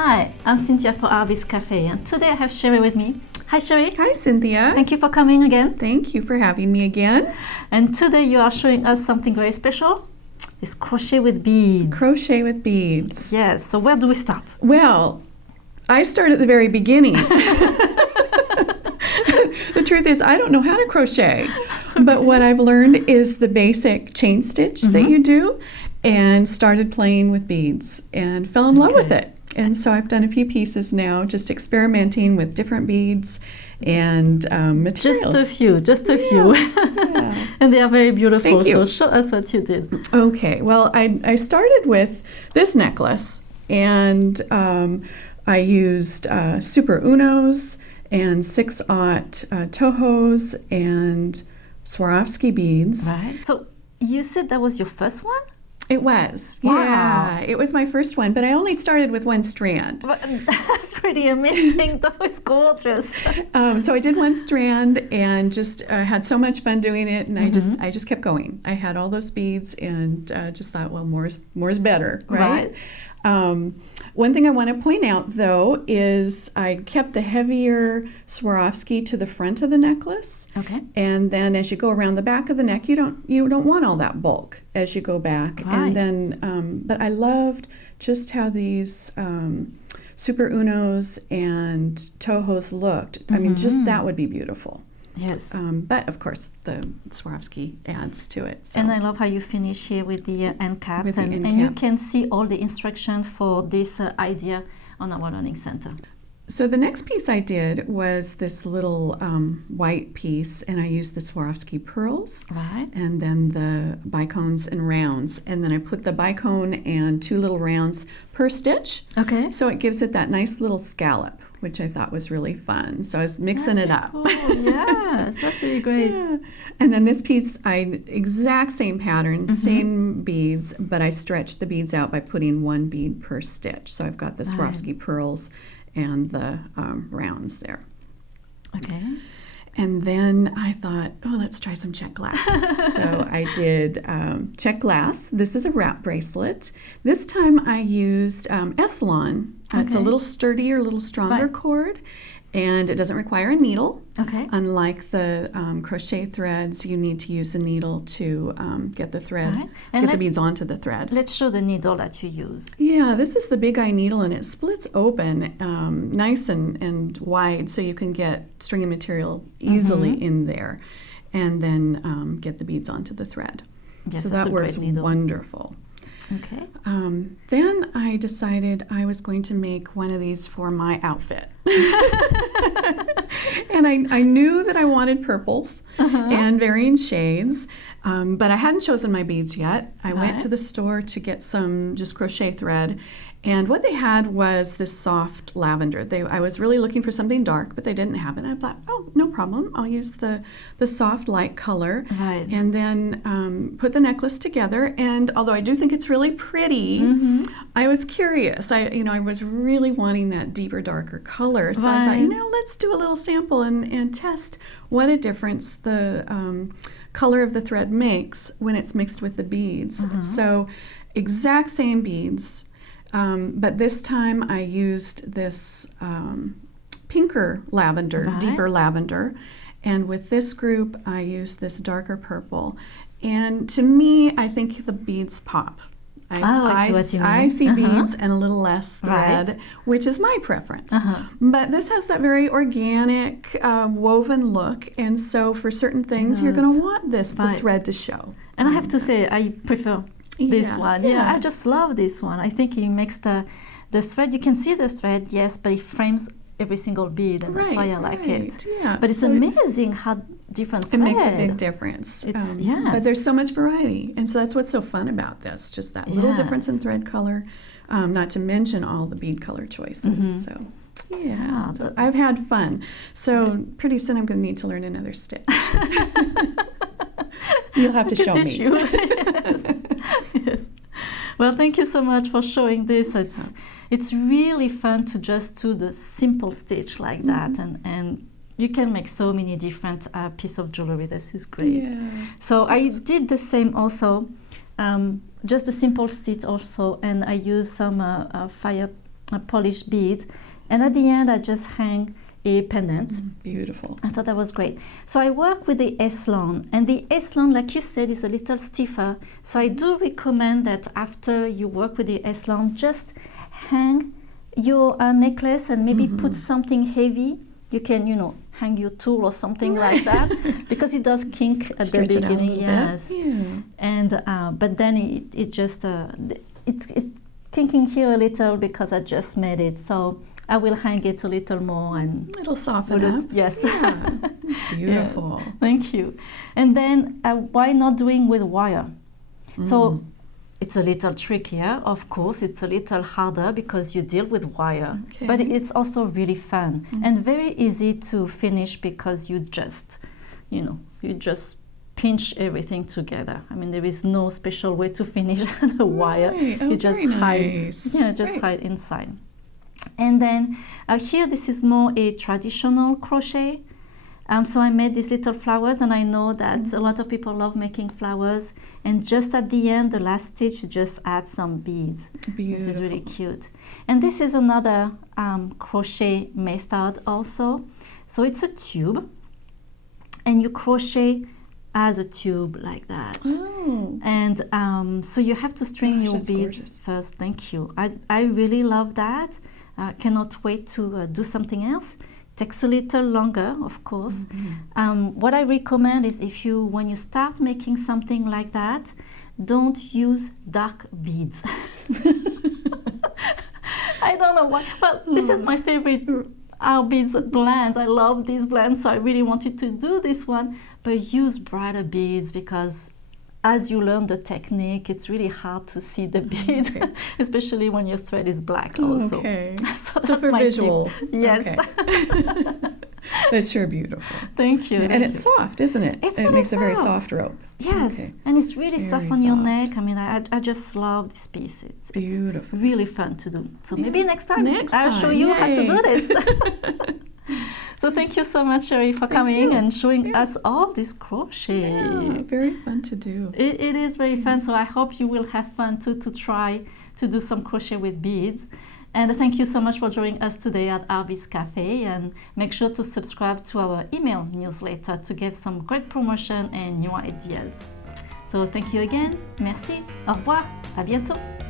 Hi, I'm Cynthia for Artbeads Cafe, and today I have Cheri with me. Hi Cheri. Hi Cynthia. Thank you for coming again. Thank you for having me again. And today you are showing us something very special. It's crochet with beads. Crochet with beads. Yes, so where do we start? Well, I start at the very beginning. The truth is, I don't know how to crochet, but what I've learned is the basic chain stitch that you do, and started playing with beads and fell in love with it. And so I've done a few pieces now, just experimenting with different beads and materials. Just a few. Yeah. And they are very beautiful. Thank you. So show us what you did. Okay, well, I started with this necklace, and I used Super Unos and 6/0 Tohos and Swarovski beads. Right. So you said that was your first one? It was. Wow. Yeah, it was my first one, but I only started with one strand. But that's pretty amazing, though. It's gorgeous. So I did one strand and just had so much fun doing it, and I just kept going. I had all those beads and just thought, well, more is better, right? One thing I want to point out, though, is I kept the heavier Swarovski to the front of the necklace. Okay. And then as you go around the back of the neck, you don't want all that bulk as you go back. Right. And then, but I loved just how these Super Unos and Tohos looked. I mean, just that would be beautiful. Yes. But of course, the Swarovski adds to it. So. And I love how you finish here with the end caps. With the end and you cap. can see all the instructions for this idea on our learning center. So the next piece I did was this little white piece, and I used the Swarovski pearls, Right. and then the bicones and rounds, and then I put the bicone and 2 little rounds per stitch. Okay. So it gives it that nice little scallop, which I thought was really fun. So I was mixing it up. Cool. Yes, that's really great. Yeah. And then this piece, exact same pattern, same beads, but I stretched the beads out by putting 1 bead per stitch. So I've got the Swarovski pearls and the rounds there. Okay. And then I thought, oh, let's try some check glass. So I did check glass. This is a wrap bracelet. This time I used Eslon. It's a little sturdier, a little stronger cord, and it doesn't require a needle. Okay. Unlike the crochet threads, you need to use a needle to get the thread, Right. And get the beads onto the thread. Let's show the needle that you use. Yeah, this is the big eye needle, and it splits open nice and wide, so you can get string of material easily in there, and then get the beads onto the thread. Yes, so that's that a works great needle. wonderful. Okay. Then I decided I was going to make one of these for my outfit. And I knew that I wanted purples and varying shades, but I hadn't chosen my beads yet. I went to the store to get some just crochet thread, and what they had was this soft lavender. I was really looking for something dark, but they didn't have it. I thought, oh, no problem. I'll use the soft light color, Right. and then put the necklace together. And although I do think it's really pretty, I was curious. I was really wanting that deeper, darker color. So I thought, let's do a little sample and test what a difference the color of the thread makes when it's mixed with the beads. So exact same beads. But this time I used this pinker lavender, deeper lavender, and with this group I used this darker purple. And to me, I think the beads pop. I see what you mean. I see beads and a little less thread, which is my preference. But this has that very organic, woven look, and so for certain things, you're going to want the thread to show. And I have to say, I prefer this one. Yeah, I just love this one. I think it makes the thread, you can see the thread, yes, but it frames every single bead, and that's why I like it. Yeah. But it's amazing how different thread. It makes a big difference. But there's so much variety, and so that's what's so fun about this, just that little difference in thread color, not to mention all the bead color choices. So so I've had fun. So pretty soon I'm going to need to learn another stitch. You'll have to show me. Yes. Well, thank you so much for showing this. It's really fun to just do the simple stitch like that, and you can make so many different pieces of jewelry. This is great. Yeah. So I did the same also, just a simple stitch also, and I used some polished beads. And at the end, I just hang a pendant. Beautiful. I thought that was great. So I work with the S-Lone, and the S-Lone, like you said, is a little stiffer. So I do recommend that after you work with the S-Lone, just hang your necklace and maybe put something heavy. You can, hang your tool or something like that, because it does kink at Stretch the it out a beginning. little Yes. bit. Yeah. And but then it just it's kinking here a little because I just made it. So I will hang it a little more and It'll soften up. Yes. Yeah. It's beautiful. Yes. Thank you. And then why not doing with wire? So it's a little trickier, of course. It's a little harder because you deal with wire, but it's also really fun and very easy to finish because you just pinch everything together. I mean, there is no special way to finish the wire. Oh, You just hide, hide inside. And then here, this is more a traditional crochet. So I made these little flowers, and I know that a lot of people love making flowers. And just at the end, the last stitch, you just add some beads. Beautiful. This is really cute. And this is another crochet method also. So it's a tube, and you crochet as a tube like that. Oh. And so you have to string your beads gorgeous. first. Thank you. I really love that. Cannot wait to do something else. Takes a little longer, of course. What I recommend is when you start making something like that, don't use dark beads. I don't know why. Well, this is my favorite Artbeads blends. I love these blends, so I really wanted to do this one. But use brighter beads because as you learn the technique, it's really hard to see the bead, especially when your thread is black also. Okay. So So for visual. tip. Yes. Okay. It's sure beautiful. Thank you. And it's soft, isn't it? It's It really makes a very soft. soft rope. Yes, Okay. and it's really soft Very on your soft. neck. I mean, I just love this piece. It's Beautiful. really fun to do. So maybe next time Next I'll show time, you how to yay. do this. So thank you so much, Cheri, for coming and showing us all this crochet. Yeah, very fun to do. It is very fun, so I hope you will have fun too to try to do some crochet with beads. And thank you so much for joining us today at Artbeads Cafe, and make sure to subscribe to our email newsletter to get some great promotion and new ideas. So thank you again, merci, au revoir, à bientôt.